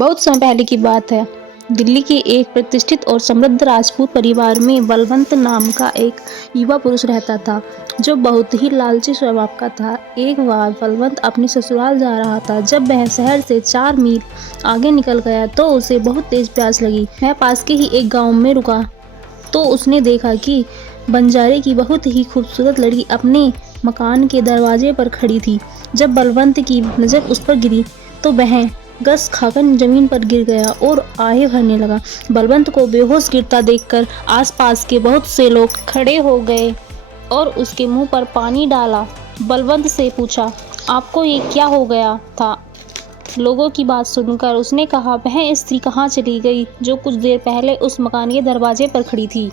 बहुत समय पहले की बात है। दिल्ली के एक प्रतिष्ठित और समृद्ध राजपूत परिवार में बलवंत नाम का एक युवा पुरुष रहता था, जो बहुत ही लालची स्वभाव का था। एक बार बलवंत अपने ससुराल जा रहा था। जब वह शहर से 4 मील आगे निकल गया तो उसे बहुत तेज प्यास लगी। वह पास के ही एक गांव में रुका तो उसने देखा कि बंजारे की बहुत ही खूबसूरत लड़की अपने मकान के दरवाजे पर खड़ी थी। जब बलवंत की नज़र उस पर गिरी तो वह गस खाकर जमीन पर गिर गया और आहें भरने लगा। बलवंत को बेहोश गिरता देखकर आसपास के बहुत से लोग खड़े हो गए और उसके मुंह पर पानी डाला। बलवंत से पूछा, आपको ये क्या हो गया था? लोगों की बात सुनकर उसने कहा, वह स्त्री कहाँ चली गई जो कुछ देर पहले उस मकान के दरवाजे पर खड़ी थी।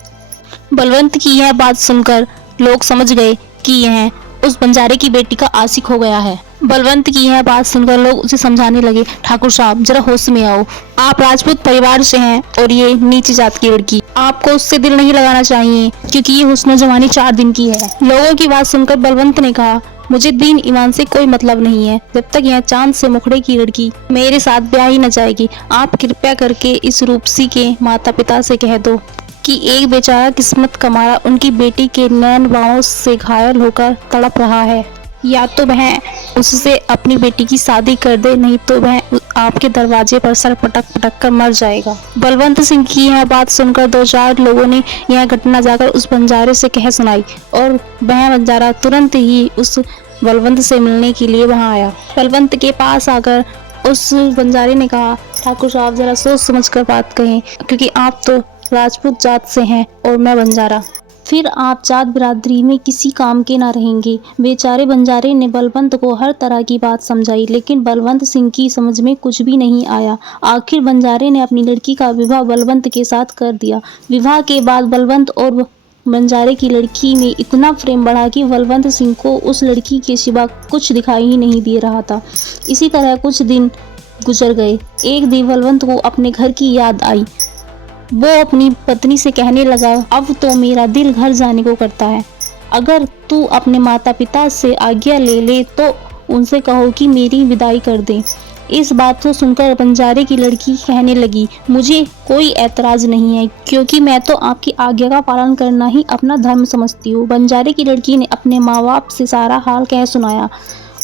बलवंत की यह बात सुनकर लोग समझ गए कि यह उस बंजारे की बेटी का आशिक हो गया है। बलवंत की यह बात सुनकर लोग उसे समझाने लगे, ठाकुर साहब जरा होश में आओ, आप राजपूत परिवार से हैं और ये नीची जात की लड़की, आपको उससे दिल नहीं लगाना चाहिए क्योंकि ये हुस्न जवानी 4 दिन की है। लोगों की बात सुनकर बलवंत ने कहा, मुझे दीन ईमान से कोई मतलब नहीं है, जब तक यह चांद से मुखड़े की लड़की मेरे साथ ब्याह ही न जाएगी। आप कृपया करके इस रूपसी के माता पिता से कह दो कि एक बेचारा किस्मत का मारा उनकी बेटी के नैन बाहों से घायल होकर तड़प रहा है। या तो वह उससे अपनी बेटी की शादी कर दे, नहीं तो वह आपके दरवाजे पर सर पटक पटक कर मर जाएगा। बलवंत सिंह की यह बात सुनकर 2-4 लोगों ने यह घटना जाकर उस बंजारे से कह सुनाई और वह बंजारा तुरंत ही उस बलवंत से मिलने के लिए वहां आया। बलवंत के पास आकर उस बंजारे ने कहा, ठाकुर साहब जरा सोच समझ कर बात कहें, क्योंकि आप तो राजपूत जात से हैं और मैं बंजारा, फिर आप जात बिरादरी में किसी काम के ना रहेंगे। बेचारे बंजारे ने बलवंत को हर तरह की बात समझाई, लेकिन बलवंत सिंह की समझ में कुछ भी नहीं आया। आखिर बंजारे ने अपनी लड़की का विवाह बलवंत के साथ कर दिया। विवाह के बाद बलवंत और बंजारे की लड़की में इतना प्रेम बढ़ा कि बलवंत सिंह को उस लड़की के सिवा कुछ दिखाई ही नहीं दे रहा था। इसी तरह कुछ दिन गुजर गए। एक दिन बलवंत को अपने घर की याद आई। वो अपनी पत्नी से कहने लगा, अब तो मेरा दिल घर जाने को करता है। अगर तू अपने माता पिता से आज्ञा ले ले तो उनसे कहो कि मेरी विदाई कर दें। इस बात को सुनकर बंजारे की लड़की कहने लगी, मुझे कोई ऐतराज नहीं है, क्योंकि मैं तो आपकी आज्ञा का पालन करना ही अपना धर्म समझती हूँ। बंजारे की लड़की ने अपने माँ बाप से सारा हाल कह सुनाया।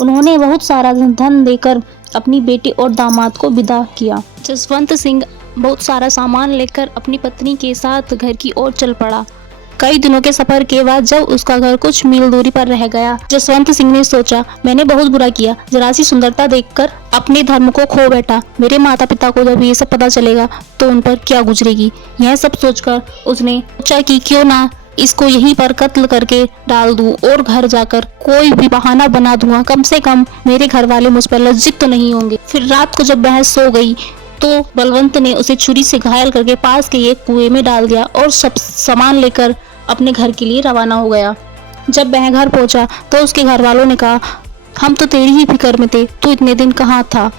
उन्होंने बहुत सारा धन देकर अपनी बेटी और दामाद को विदा किया। जसवंत सिंह बहुत सारा सामान लेकर अपनी पत्नी के साथ घर की ओर चल पड़ा। कई दिनों के सफर के बाद जब उसका घर कुछ मील दूरी पर रह गया, जसवंत सिंह ने सोचा, मैंने बहुत बुरा किया, जरा सी सुंदरता देखकर अपने धर्म को खो बैठा। मेरे माता पिता को जब ये सब पता चलेगा तो उन पर क्या गुजरेगी। यह सब सोचकर उसने सोचा कि क्यों ना इसको यहीं पर कत्ल करके डाल दूं और घर जाकर कोई भी बहाना बना दूंगा, कम से कम मेरे घर वाले मुझ पर लज्जित तो नहीं होंगे। फिर रात को जब वह सो गई तो बलवंत ने उसे छुरी से घायल करके पास के एक कुएं में डाल दिया और सब सामान लेकर अपने घर के लिए रवाना हो गया। जब वह घर पहुंचा तो उसके घर वालों ने कहा, हम तो तेरी ही फिक्र में थे, तू इतने दिन कहाँ था?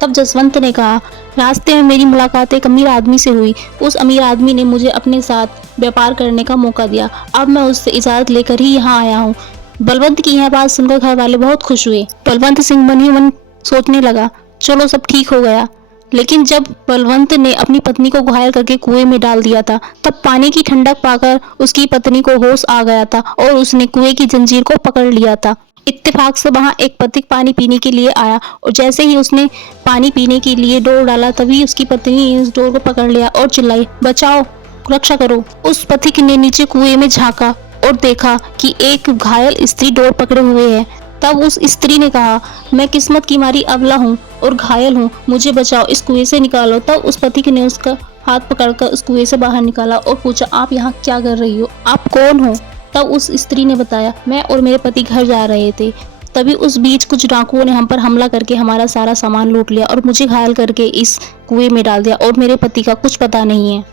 तब जसवंत ने कहा, रास्ते में मेरी मुलाकात एक अमीर आदमी से हुई। उस अमीर आदमी ने मुझे अपने साथ व्यापार करने का मौका दिया। अब मैं उससे इजाजत लेकर ही यहाँ आया हूँ। बलवंत की यह बात सुनकर घर वाले बहुत खुश हुए। बलवंत सिंह मन ही मन सोचने लगा, चलो सब ठीक हो गया। लेकिन जब बलवंत ने अपनी पत्नी को घायल करके कुएं में डाल दिया था, तब पानी की ठंडक पाकर उसकी पत्नी को होश आ गया था और उसने कुएं की जंजीर को पकड़ लिया था। इत्तेफाक से वहां एक पथिक पानी पीने के लिए आया और जैसे ही उसने पानी पीने के लिए डोर डाला, तभी उसकी पत्नी ने उस डोर को पकड़ लिया और चिल्लाई, बचाओ, रक्षा करो। उस पथिक ने नीचे कुएं में झांका और देखा कि एक घायल स्त्री डोर पकड़े हुए है। तब उस स्त्री ने कहा, मैं किस्मत की मारी अबला हूँ और घायल हूँ, मुझे बचाओ, इस कुएं से निकालो। तब उस पथिक ने उसका हाथ पकड़कर उस कुएं से बाहर निकाला और पूछा, आप यहाँ क्या कर रही हो, आप कौन हो? तब उस स्त्री ने बताया, मैं और मेरे पति घर जा रहे थे, तभी उस बीच कुछ डाकुओं ने हम पर हमला करके हमारा सारा सामान लूट लिया और मुझे घायल करके इस कुएं में डाल दिया और मेरे पति का कुछ पता नहीं है।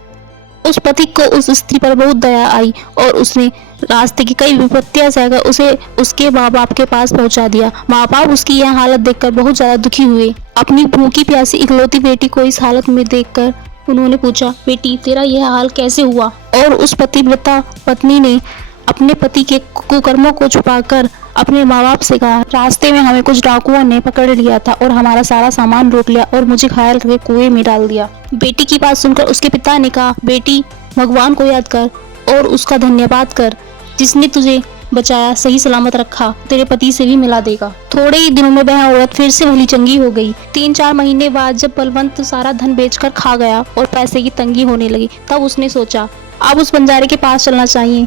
उस पथिक को उस स्त्री पर बहुत दया आई और उसने रास्ते की कई विपत्तियां सहकर उसे उसके माँ बाप के पास पहुंचा दिया। माँ बाप उसकी यह हालत देखकर बहुत ज्यादा दुखी हुए। अपनी भूखी प्यासी इकलौती बेटी को इस हालत में देखकर उन्होंने पूछा, बेटी तेरा यह हाल कैसे हुआ? और उस पतिव्रता पत्नी ने अपने पति के कुकर्मों को छुपाकर अपने माँ बाप से कहा, रास्ते में हमें कुछ डाकुओं ने पकड़ लिया था और हमारा सारा सामान लूट लिया और मुझे घायल करके कुएं में डाल दिया। बेटी की बात सुनकर उसके पिता ने कहा, बेटी भगवान को याद कर और उसका धन्यवाद कर जिसने तुझे बचाया, सही सलामत रखा, तेरे पति से भी मिला देगा। थोड़े ही दिनों में वह औरत फिर से भली चंगी हो गई। 3-4 महीने बाद जब बलवंत सारा धन बेचकर खा गया और पैसे की तंगी होने लगी, तब उसने सोचा अब उस बंजारे के पास चलना चाहिए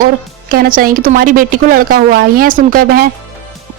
और कहना चाहिए कि तुम्हारी बेटी को लड़का हुआ है। यह सुनकर वह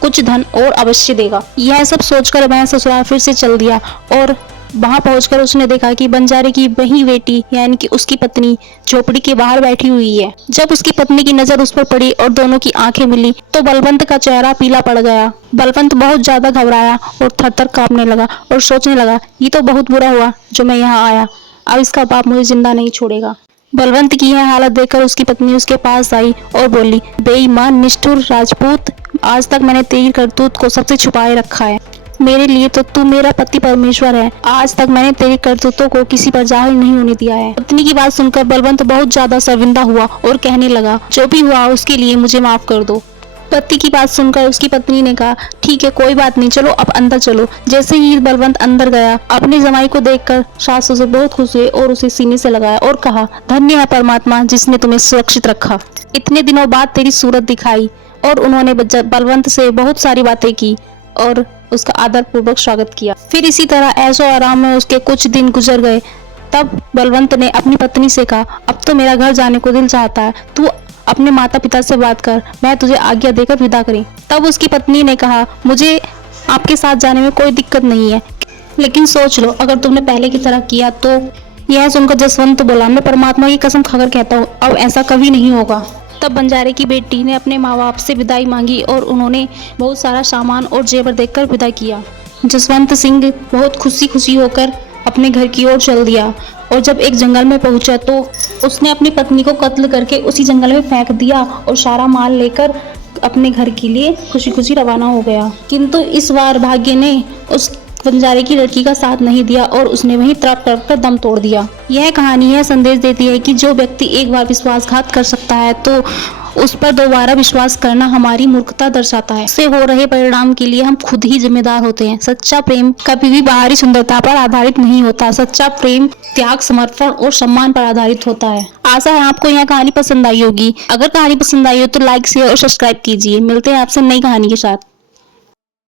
कुछ धन और अवश्य देगा। यह सब सोचकर वह ससुराल फिर से चल दिया और वहां पहुंचकर उसने देखा कि बंजारे की वही बेटी यानी कि उसकी पत्नी झोपड़ी के बाहर बैठी हुई है। जब उसकी पत्नी की नजर उस पर पड़ी और दोनों की आंखें मिली तो बलवंत का चेहरा पीला पड़ गया। बलवंत बहुत ज्यादा घबराया और थर-थर कांपने लगा और सोचने लगा, ये तो बहुत बुरा हुआ जो मैं यहाँ आया, अब इसका बाप मुझे जिंदा नहीं छोड़ेगा। बलवंत की यह हालत देखकर उसकी पत्नी उसके पास आई और बोली, बेईमान निष्ठुर राजपूत, आज तक मैंने तेरी करतूत को सबसे छुपाए रखा है। मेरे लिए तो तू मेरा पति परमेश्वर है। आज तक मैंने तेरी करतूतों को किसी पर जाहिर नहीं होने दिया है। पत्नी की बात सुनकर बलवंत बहुत ज्यादा शर्मिंदा हुआ और कहने लगा, जो भी हुआ उसके लिए मुझे माफ कर दो। पति की बात सुनकर उसकी पत्नी ने कहा, ठीक है कोई बात नहीं, चलो अब अंदर चलो। जैसे ही बलवंत अंदर गया, अपने जमाई को देखकर सास ससुर बहुत खुश हुए और उसे सीने से लगाया और कहा, धन्य है परमात्मा जिसने तुम्हें सुरक्षित रखा। इतने दिनों बाद तेरी सूरत दिखाई। और उन्होंने बलवंत से बहुत सारी बातें की और उसका आदर पूर्वक स्वागत किया। फिर इसी तरह ऐशो आराम में उसके कुछ दिन गुजर गए। तब बलवंत ने अपनी पत्नी से कहा, अब तो मेरा घर जाने को दिल चाहता है, तू अपने माता पिता से बात कर, मैं तुझे आज्ञा देकर विदा करें। तब उसकी पत्नी ने कहा, मुझे आपके साथ जाने में कोई दिक्कत नहीं है, लेकिन सोच लो अगर तुमने पहले की तरह किया तो। यह सुनकर जसवंत बोला, मैं परमात्मा की कसम खाकर कहता हूँ अब ऐसा कभी नहीं होगा। तब बंजारे की बेटी ने अपने माँ बाप से विदाई मांगी और उन्होंने बहुत सारा सामान और जेवर देकर विदा किया। जसवंत सिंह बहुत खुशी होकर अपने घर की ओर चल दिया और जब एक जंगल में पहुंचा तो उसने अपनी पत्नी को कत्ल करके उसी जंगल में फेंक दिया और सारा माल लेकर अपने घर के लिए खुशी रवाना हो गया। किंतु इस बार भाग्य ने उस बंजारे की लड़की का साथ नहीं दिया और उसने वहीं तड़प कर दम तोड़ दिया। यह कहानी यह संदेश देती है कि जो व्यक्ति एक बार विश्वासघात कर सकता है तो उस पर दोबारा विश्वास करना हमारी मूर्खता दर्शाता है। उससे हो रहे परिणाम के लिए हम खुद ही जिम्मेदार होते हैं। सच्चा प्रेम कभी भी बाहरी सुंदरता पर आधारित नहीं होता। सच्चा प्रेम त्याग, समर्पण और सम्मान पर आधारित होता है। आशा है आपको यह कहानी पसंद आई होगी। अगर कहानी पसंद आई हो तो लाइक, शेयर और सब्सक्राइब कीजिए। मिलते हैं आपसे नई कहानी के साथ।